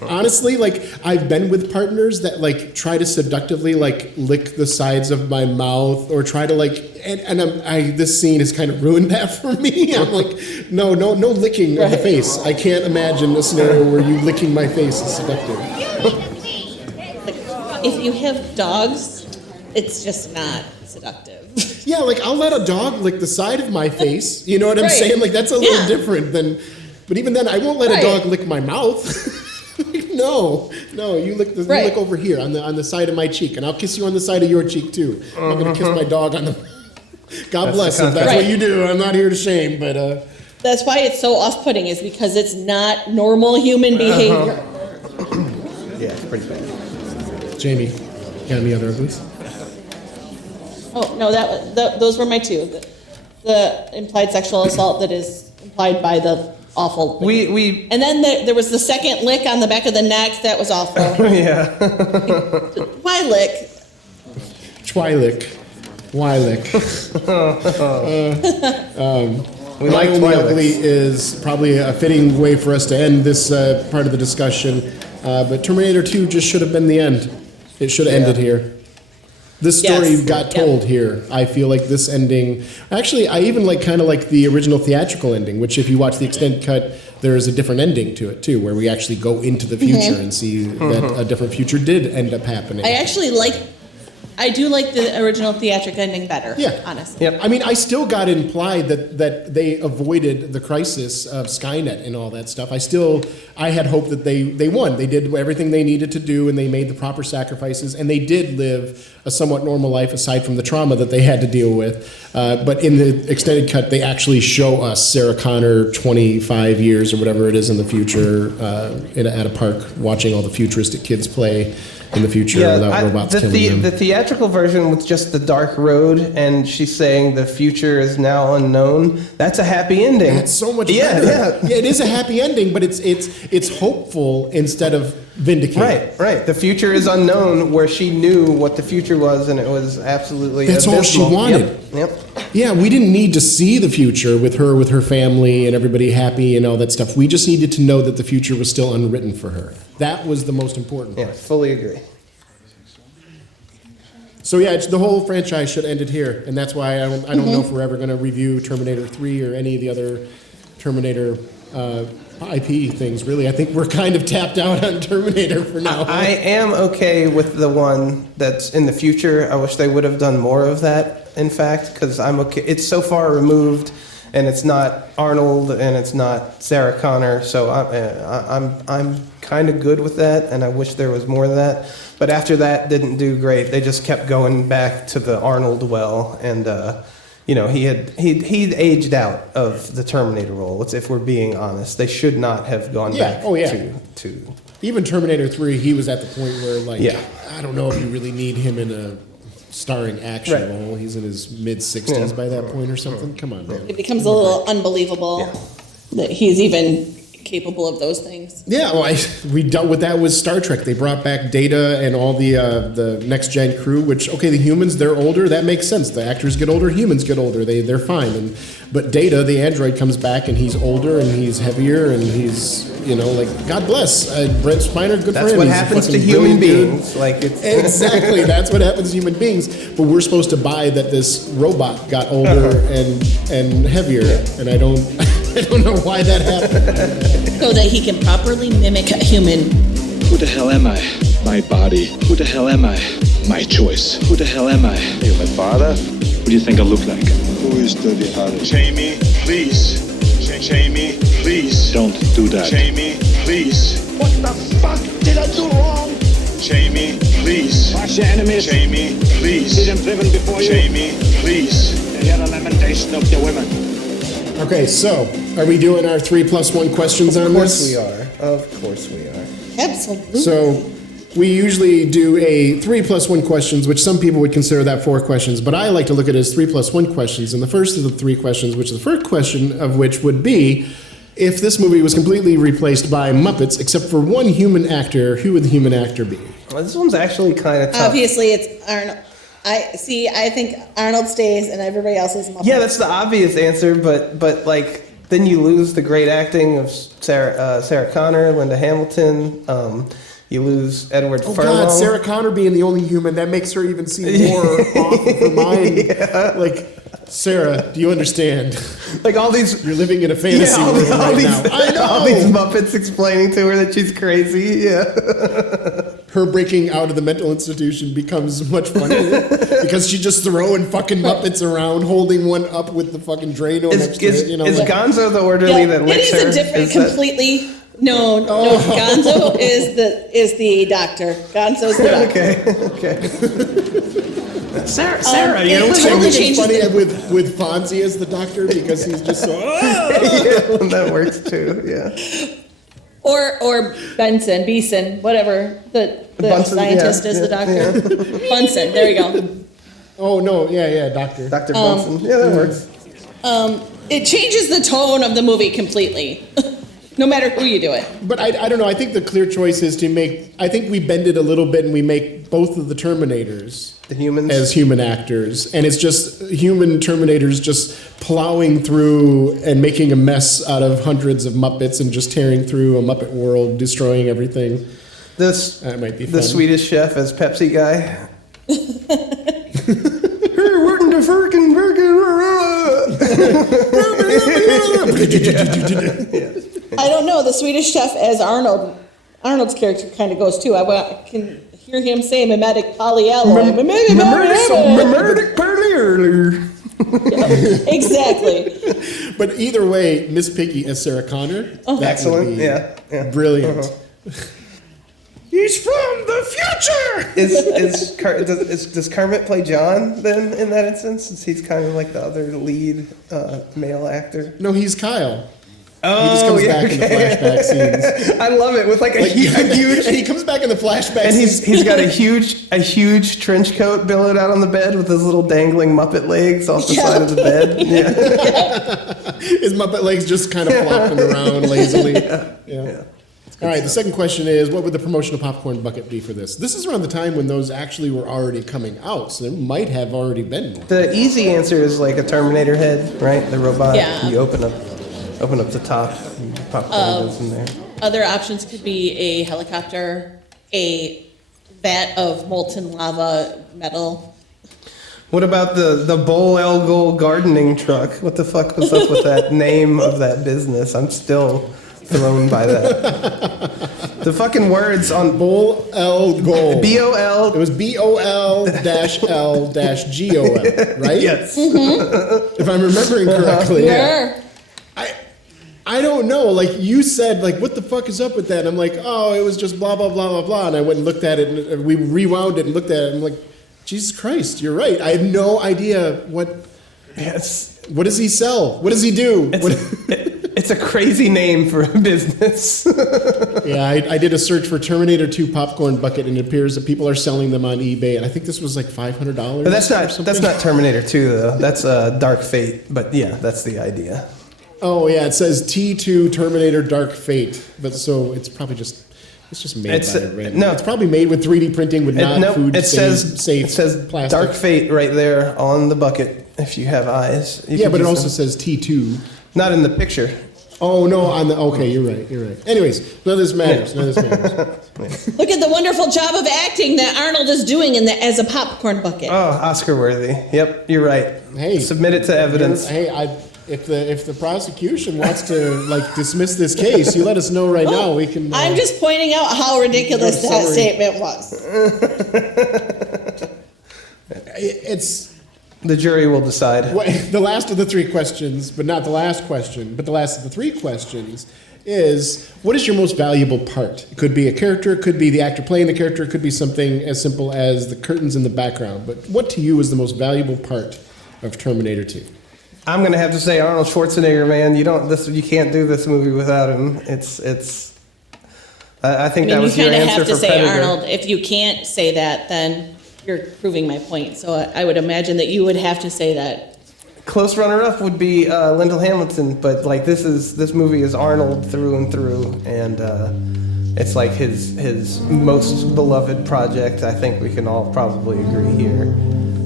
Honestly, like I've been with partners that like try to seductively like lick the sides of my mouth or try to like, and this scene has kind of ruined that for me. I'm like, no licking of the face. I can't imagine a scenario where you licking my face is seductive. If you have dogs, it's just not seductive. Yeah, like I'll let a dog lick the side of my face. You know what I'm Right. saying? Like that's a little Yeah. different than. But even then, I won't let Right. a dog lick my mouth. Like, no, you lick you Right. lick over here on the side of my cheek, and I'll kiss you on the side of your cheek too. I'm not gonna kiss my dog on the. God bless the if that's concept. what you do. I'm not here to shame, but That's why it's so off-putting, is because it's not normal human behavior. Yeah, it's pretty bad. Jamie, got any other uglies? Oh, no, those were my two. The implied sexual assault that is implied by the awful. We And then there was the second lick on the back of the neck. That was awful. yeah. Why lick? Twi'lek. Wylick. We My like only Twi'leks. ugly is probably a fitting way for us to end this part of the discussion. But Terminator 2 just should have been the end. It should have ended here. This story Yes. got told here. I feel like this ending. Actually, I even kind of like the original theatrical ending, which if you watch the extended cut, there is a different ending to it too, where we actually go into the future and see that a different future did end up happening. I do like the original theatric ending better. Yeah. Honestly. Yep. I mean, I still got implied that they avoided the crisis of Skynet and all that stuff. I had hoped that they won. They did everything they needed to do, and they made the proper sacrifices, and they did live a somewhat normal life aside from the trauma that they had to deal with. But in the extended cut, they actually show us Sarah Connor 25 years or whatever it is in the future at a park watching all the futuristic kids play in the future without robots killing them. The theatrical version with just the dark road, and she's saying the future is now unknown. That's a happy ending. That's so much better. Yeah, it is a happy ending, but it's hopeful instead of vindicated. Right. The future is unknown, where she knew what the future was, and it was absolutely That's all she abysmal. wanted. Yep. Yeah, we didn't need to see the future with her family and everybody happy and all that stuff. We just needed to know that the future was still unwritten for her. That was the most important Yeah, part. fully agree. So yeah, the whole franchise should end it here, and that's why I don't know if we're ever going to review Terminator 3 or any of the other Terminator IP things. Really, I think we're kind of tapped out on Terminator for now. I am okay with the one that's in the future. I wish they would have done more of that, in fact, because I'm okay. It's so far removed, and it's not Arnold, and it's not Sarah Connor, so I'm kind of good with that, and I wish there was more of that. But after that, didn't do great. They just kept going back to the Arnold well, and he'd aged out of the Terminator role. If we're being honest, they should not have gone back. To Even Terminator 3, he was at the point where, Yeah. I don't know if you really need him in a starring action Right. role. He's in his mid-60s by that point or something. Come on, man. It becomes a little unbelievable that he's even capable of those things. Yeah, well, we dealt with that with Star Trek. They brought back Data and all the next gen crew. Which, okay, the humans, they're older. That makes sense. The actors get older, humans get older. They're fine. But Data, the android, comes back and he's older and he's heavier and he's God bless Brent Spiner. Good That's for him. what He's a happens to fucking human brilliant dude. beings. It's Exactly, that's what happens to human beings. But we're supposed to buy that this robot got older and heavier, and I don't know why that happened. So that he can properly mimic a human. Who the hell am I? My body. Who the hell am I? My choice. Who the hell am I? Are you my father? What do you think I look like? Who is the father? Jamie, please. Jamie, please. Don't do that. Jamie, please. What the fuck did I do wrong? Jamie, please. Watch your enemies. Jamie, please. See them driven before you. Jamie, please. And hear the lamentation of your women. Okay, so are we doing our 3+1 questions on this? Of course we are. Absolutely. So we usually do a 3+1 questions, which some people would consider that 4 questions, but I like to look at it as 3+1 questions. And the first of the 3 questions, which is the first question of which would be, if this movie was completely replaced by Muppets, except for one human actor, who would the human actor be? Well, this one's actually kind of tough. Obviously, it's Arnold. I think Arnold stays and everybody else is Muppet. Yeah, that's the obvious answer, but then you lose the great acting of Sarah Connor, Linda Hamilton. You lose Edward Oh Furlong. God, Sarah Connor being the only human, that makes her even seem more off of her mind. Sarah, do you understand? All these... You're living in a fantasy world right now. I know! All these Muppets explaining to her that she's crazy, yeah. Her breaking out of the mental institution becomes much funnier because she's just throwing fucking Muppets around, holding one up with the fucking Drano next to it. Is Gonzo the orderly that licks her? It is a different, completely... No, Gonzo is the doctor. Gonzo's the doctor. Okay. Sarah, you it know, totally It's changes funny the- with Fonzie as the doctor because he's just so. that works too. Yeah. Or Beeson, whatever the Bunsen, scientist yeah, is the yeah, doctor. Bunsen, there you go. Oh no, yeah, doctor. Dr. Bunsen. Yeah, that works. It changes the tone of the movie completely, no matter who you do it. But I don't know. I think the clear choice is to make. I think we bend it a little bit and we make both of the Terminators The humans. as human actors, and it's just human Terminators just plowing through and making a mess out of hundreds of Muppets and just tearing through a Muppet world, destroying everything. This That might be the fun. Swedish chef as Pepsi guy. Hey, we're in the freaking I don't know. The Swedish chef as Arnold. Arnold's character kind of goes too. I can hear him say mimetic polyalloy. Mimetic earlier. Exactly. But either way, Miss Piggy as Sarah Connor. That would Excellent. be Yeah. brilliant. He's from the future. Does Kermit play John then in that instance? Since he's kind of like the other lead male actor. No, he's Kyle. Oh, He just comes back in the flashback scenes. I love it with like a huge. And he comes back in the flashback And scenes. he's got a huge trench coat billowed out on the bed with his little dangling Muppet legs off the side of the bed. Yeah. His Muppet legs just kind of flopping around lazily. Yeah. All right, the second question is, what would the promotional popcorn bucket be for this? This is around the time when those actually were already coming out, so there might have already been one. The easy answer is like a Terminator head, right? The robot. Yeah. You open up the top, and popcorn goes in there. Other options could be a helicopter, a vat of molten lava metal. What about the Bowl El Gol gardening truck? What the fuck was up with that name of that business? I'm still thrown by that. The fucking words on Bol El Gol. BOL. It was BOL-L-GOL, right? Yes. If I'm remembering correctly. Sure. I don't know. Like you said, like what the fuck is up with that? And I'm like, oh, it was just blah blah blah blah blah. And I went and looked at it, and we rewound it and looked at it. And I'm like, Jesus Christ, you're right. I have no idea what. Yes. What does he sell? What does he do? It's a crazy name for a business. Yeah, I did a search for Terminator 2 popcorn bucket, and it appears that people are selling them on eBay. And I think this was like $500. But that's not Terminator 2 though. That's Dark Fate. But yeah, that's the idea. Oh yeah, it says T2 Terminator Dark Fate, but so it's probably just made It's, by a random. no. It's probably made with 3D printing with not Nope, food it says safe plastic. Dark Fate right there on the bucket. If you have eyes, you Yeah, can but it use also them. says T2. Not in the picture. Oh no, okay, you're right. Anyways, none of this matters. Look at the wonderful job of acting that Arnold is doing as a popcorn bucket. Oh, Oscar worthy. Yep, you're right. Hey, submit it to evidence. Hey, if the prosecution wants to like dismiss this case, you let us know right now. We can. I'm just pointing out how ridiculous Go to that summary. statement was. It's The jury will decide. the last of the three questions, but not the last question. But the last of the three questions is, what is your most valuable part? It could be a character, it could be the actor playing the character, it could be something as simple as the curtains in the background. But what to you is the most valuable part of Terminator 2? I'm gonna have to say Arnold Schwarzenegger, man. You can't do this movie without him. I think that was you your kind of answer have to for say Predator. Arnold. If you can't say that, then you're proving my point. So I would imagine that you would have to say that. Close runner-up would be Lyndall Hamilton, but like this movie is Arnold through and through, and it's like his most beloved project. I think we can all probably agree here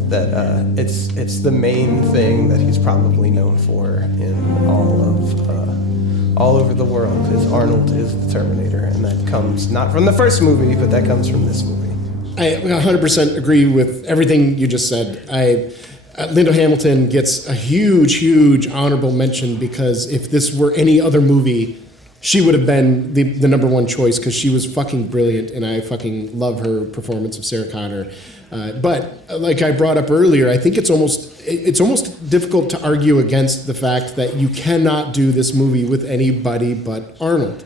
that it's the main thing that he's probably known for in all over the world. Is Arnold is the Terminator, and that comes not from the first movie, but that comes from this movie. I 100% agree with everything you just said. Lyndall Hamilton gets a huge honorable mention because if this were any other movie, she would have been the number one choice because she was fucking brilliant, and I fucking love her performance of Sarah Connor. But like I brought up earlier, I think it's almost difficult to argue against the fact that you cannot do this movie with anybody but Arnold.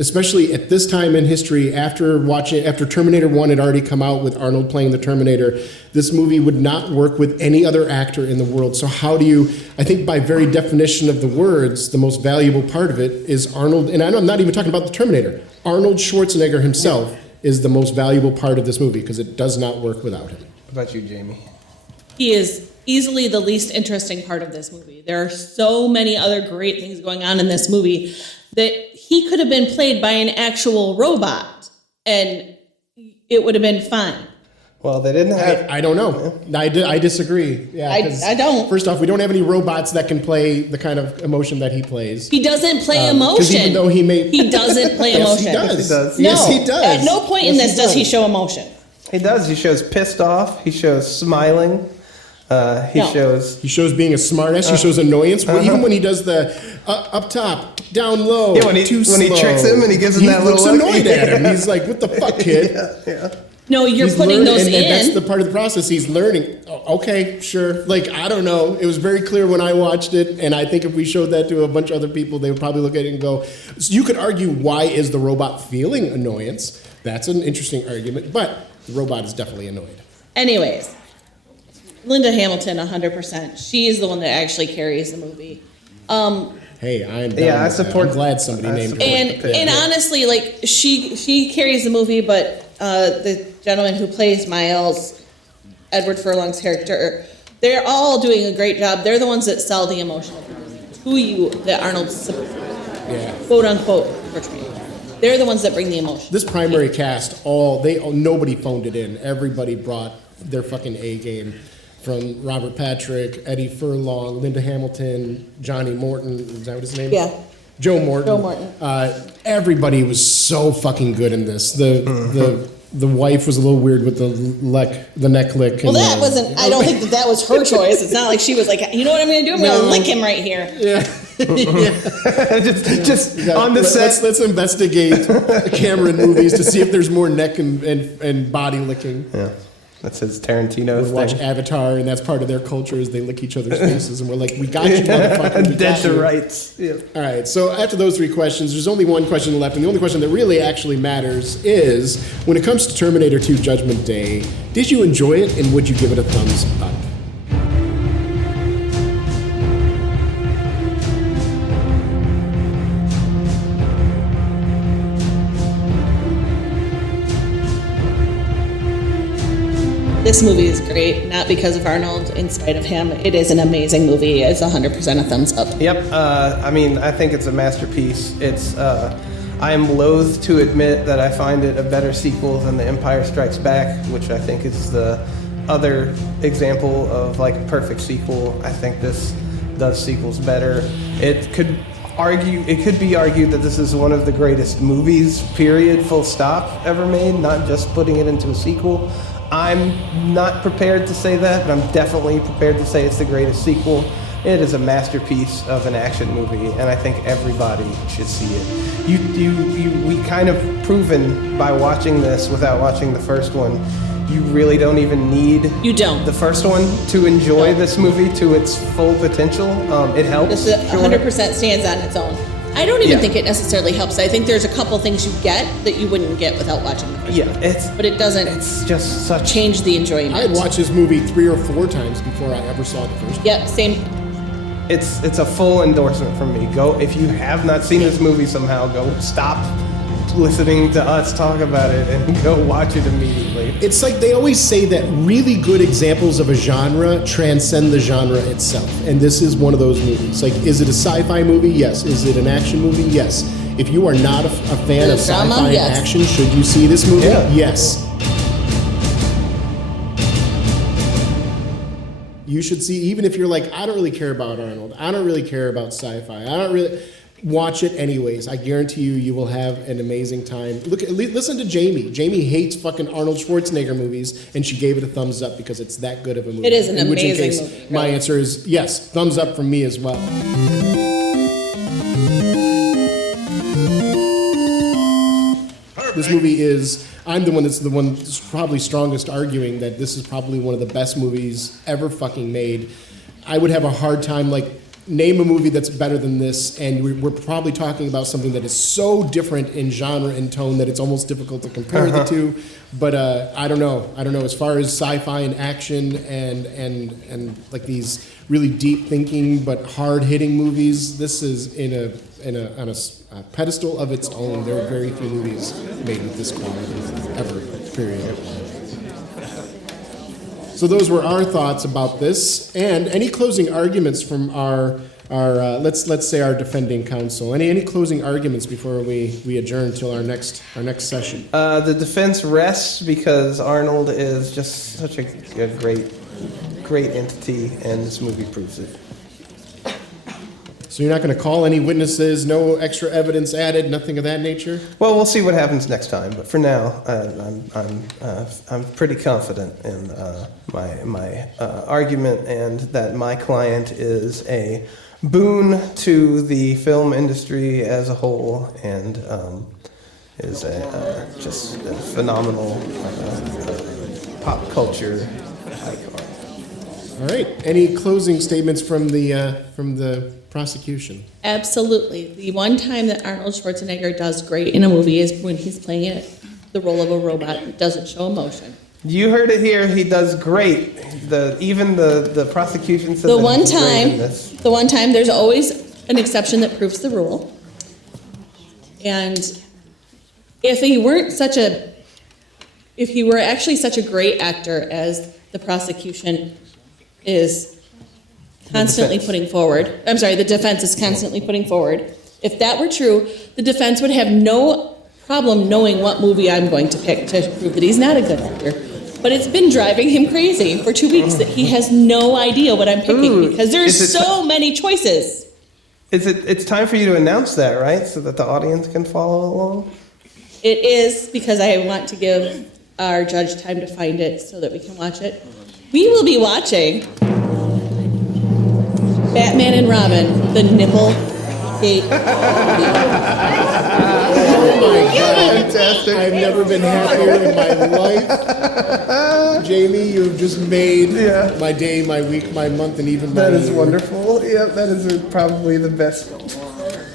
especially at this time in history, after Terminator 1 had already come out with Arnold playing the Terminator, this movie would not work with any other actor in the world. So how do you, I think by very definition of the words, the most valuable part of it is Arnold, and I'm not even talking about the Terminator, Arnold Schwarzenegger himself is the most valuable part of this movie because it does not work without him. What about you, Jamie? He is easily the least interesting part of this movie. There are so many other great things going on in this movie that he could have been played by an actual robot and it would have been fine. Well, they didn't have... I don't know. I disagree. Yeah, I don't. First off, we don't have any robots that can play the kind of emotion that he plays. He doesn't play 'Cause emotion. even though he doesn't play Yes, emotion. he does. Yes, he does. No, Yes, he does. At no point in Yes, this he does he show emotion. He does. He shows pissed off. He shows smiling. He shows being a smartass. He shows annoyance. Even when he does the up top, down low, Yeah, when he too slow, tricks him and he gives him that little looks look. annoyed at him. He's like, "What the fuck, kid?" No, you're He's putting learning, those and in. that's the part of the process. He's learning. Oh, okay, sure. Like, I don't know. It was very clear when I watched it, and I think if we showed that to a bunch of other people, they would probably look at it and go, so you could argue, why is the robot feeling annoyance? That's an interesting argument, but the robot is definitely annoyed. Anyways, Linda Hamilton, 100%. She is the one that actually carries the movie. Hey, I'm I support. I'm glad somebody named her. And honestly, like she carries the movie, but the gentleman who plays Miles, Edward Furlong's character, they're all doing a great job. They're the ones that sell the emotion of the movie. That Arnold's quote unquote portraying. They're the ones that bring the emotion. This primary cast, nobody phoned it in. Everybody brought their fucking A game. From Robert Patrick, Eddie Furlong, Linda Hamilton, Johnny Morton. Is that what his name? Yeah. Joe Morton. Joe Morton. Everybody was so fucking good in this. The wife was a little weird with the neck lick. Well, that wasn't. I don't think that was her choice. It's not like she was like, you know what I'm going to do? I'm going to lick him right here. Yeah. just on the set. Let's investigate Cameron movies to see if there's more neck and body licking. Yeah. That's his Tarantino We watch thing. Avatar, and that's part of their culture is they lick each other's faces, and we're like, we got you, motherfucker. We Dead got to you. rights. Yeah. All right, so after those three questions, there's only one question left, and the only question that really actually matters is, when it comes to Terminator 2 Judgment Day, did you enjoy it, and would you give it a thumbs up? This movie is great, not because of Arnold, in spite of him. It is an amazing movie. It's 100% a thumbs up. Yep. I mean, I think it's a masterpiece. It's. I am loath to admit that I find it a better sequel than The Empire Strikes Back, which I think is the other example of like a perfect sequel. I think this does sequels better. It could be argued that this is one of the greatest movies, period, full stop, ever made, not just putting it into a sequel. I'm not prepared to say that, but I'm definitely prepared to say it's the greatest sequel. It is a masterpiece of an action movie, and I think everybody should see it. We kind of proven by watching this without watching the first one, you really don't even need the first one to enjoy this movie to its full potential. It helps. This 100% stands on its own. I don't even think it necessarily helps. I think there's a couple things you get that you wouldn't get without watching the first one. But it doesn't. It's just such change the enjoyment. I had watched this movie 3 or 4 times before I ever saw the first one. Yeah, same. It's a full endorsement from me. Go, if you have not seen this movie somehow, go stop listening to us talk about it and go watch it immediately. It's like they always say that really good examples of a genre transcend the genre itself. And this is one of those movies. Like, is it a sci-fi movie? Yes. Is it an action movie? Yes. If you are not a fan of sci-fi and action, should you see this movie? Yeah. Yes. You should see, even if you're like, I don't really care about Arnold. I don't really care about sci-fi. I don't really... Watch it anyways. I guarantee you will have an amazing time. Listen to Jamie. Jamie hates fucking Arnold Schwarzenegger movies, and she gave it a thumbs up because it's that good of a movie. It is an amazing case, movie. My answer is yes, thumbs up from me as well. This movie is, I'm the one that's probably strongest arguing that this is probably one of the best movies ever fucking made. I would have a hard time, like, name a movie that's better than this, and we're probably talking about something that is so different in genre and tone that it's almost difficult to compare the two. But I don't know. As far as sci-fi and action and like these really deep thinking but hard hitting movies, this is on a pedestal of its own. There are very few movies made with this quality ever. Period. So those were our thoughts about this, and any closing arguments from our let's say our defending counsel. Any closing arguments before we adjourn till our next session? The defense rests because Arnold is just such a great entity, and this movie proves it. So you're not going to call any witnesses, no extra evidence added, nothing of that nature? Well, we'll see what happens next time, but for now, I'm pretty confident in my argument, and that my client is a boon to the film industry as a whole, and is just a phenomenal pop culture icon. All right. Any closing statements from the prosecution? Absolutely. The one time that Arnold Schwarzenegger does great in a movie is when he's playing the role of a robot and doesn't show emotion. You heard it here. He does great. Even the prosecution said The that one he's great in time, this. there's always an exception that proves the rule. And if he were actually such a great actor as the prosecution is constantly putting forward, the defense is constantly putting forward, if that were true, the defense would have no problem knowing what movie I'm going to pick to prove that he's not a good actor. But it's been driving him crazy for 2 weeks that he has no idea what I'm picking because there's so many choices. It's time for you to announce that, right? So that the audience can follow along? It is, because I want to give our judge time to find it so that we can watch it. We will be watching Batman and Robin, the nipple gate. Oh my God. Fantastic. I've never been happier in my life. Jamie, you've just made my day, my week, my month, and even my That is year. wonderful. Yeah, that is probably the best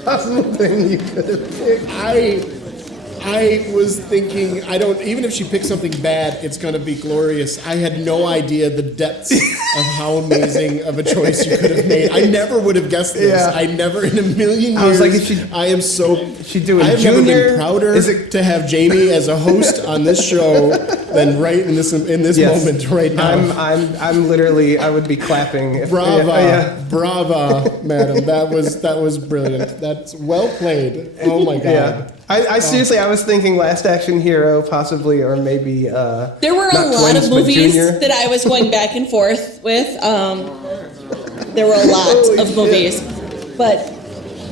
possible thing you could have picked. I was thinking, even if she picks something bad, it's going to be glorious. I had no idea the depths of how amazing of a choice you could have made. I never would have guessed this. Yeah. I never in a million years. I was like, I am so. She doing I've Junior? never been prouder to have Jamie as a host on this show than right in this Yes. moment right now. I'm literally, I would be clapping. Brava, brava, madam. That was brilliant. That's well played. Oh my God. Yeah. I seriously, I was thinking Last Action Hero, possibly, or maybe. There were a not lot twins, of but movies Junior. that I was going back and forth with. There were a lot of movies, but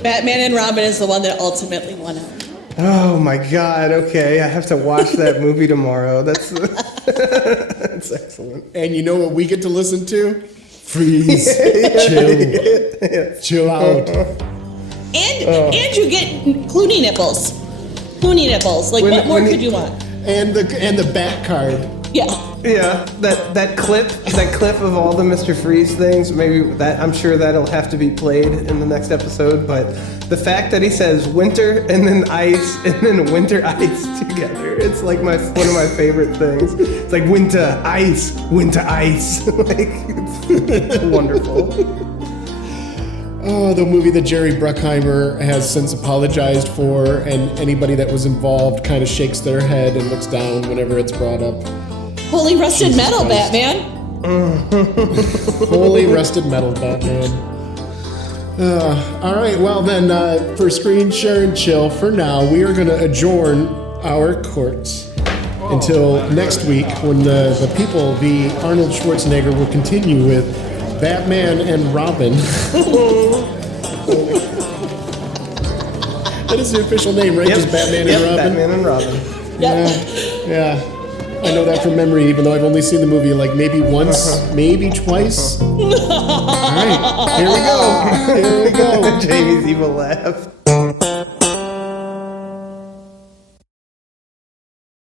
Batman and Robin is the one that ultimately won out. Oh my God! Okay, I have to watch that movie tomorrow. That's that's excellent. And you know what we get to listen to? Freeze, chill out. And you get Clooney nipples. Clooney nipples. Like, what more could you want? And the bat card. Yeah. Yeah, that clip of all the Mr. Freeze things. Maybe that, I'm sure that'll have to be played in the next episode. But the fact that he says winter and then ice and then winter ice together, it's like one of my favorite things. It's like winter ice. Like, it's wonderful. Oh, the movie that Jerry Bruckheimer has since apologized for, and anybody that was involved kind of shakes their head and looks down whenever it's brought up. Holy rusted Jesus metal, Christ. Batman. Holy rusted metal, Batman. All right, well then, for Screen, Share, and Chill, for now, we are going to adjourn our courts until next week when the people, the Arnold Schwarzenegger, will continue with Batman and Robin. That is the official name, right? Yep. Just Batman Yep, and Robin? Batman and Robin. Yeah. I know that from memory, even though I've only seen the movie like maybe once, maybe twice. All right, here we go. Jamie's evil laugh.